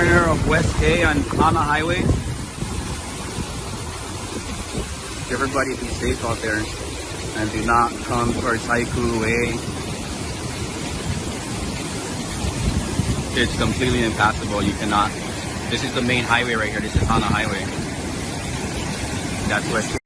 corner of West K on Hana Highway. Everybody be safe out there and do not come towards Haiku Way. It's completely impassable. You cannot. This is the main highway right here. This is Hana Highway. That's West K.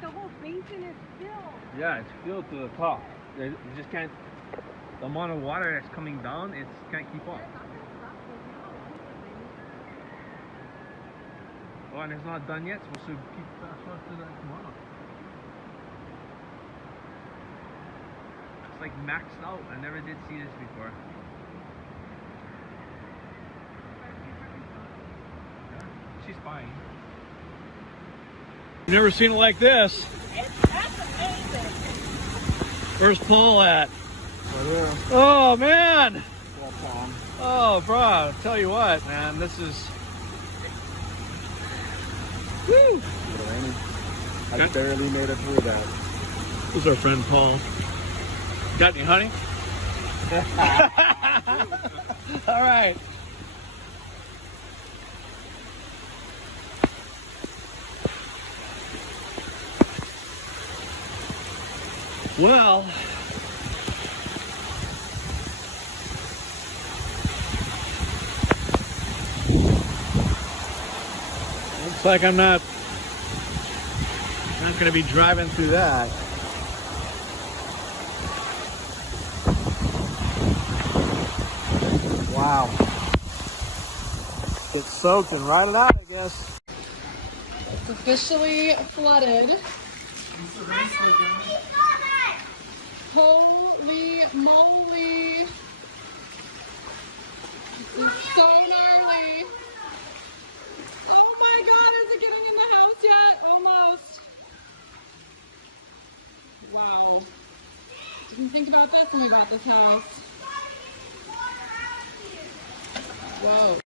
The whole basin is filled. Yeah, it's filled to the top. You just can't. The amount of water that's coming down, it can't keep up. Oh, and it's not done yet. It's supposed to keep fast forward to that tomorrow. It's like maxed out. I never did see this before. Yeah, she's fine. Never seen it like this. That's amazing. Where's Paul at? Oh man! Oh bro, I'll tell you what, man, this is. Woo! I barely made it through that. Who's our friend Paul? Got any honey? All right. Well, looks like I'm not going to be driving through that. Wow. Get soaked and ride it out, I guess. It's officially flooded. Holy moly. This is so gnarly. Oh my god, is it getting in the house yet? Almost. Wow. Didn't think about this when we bought this house. Whoa.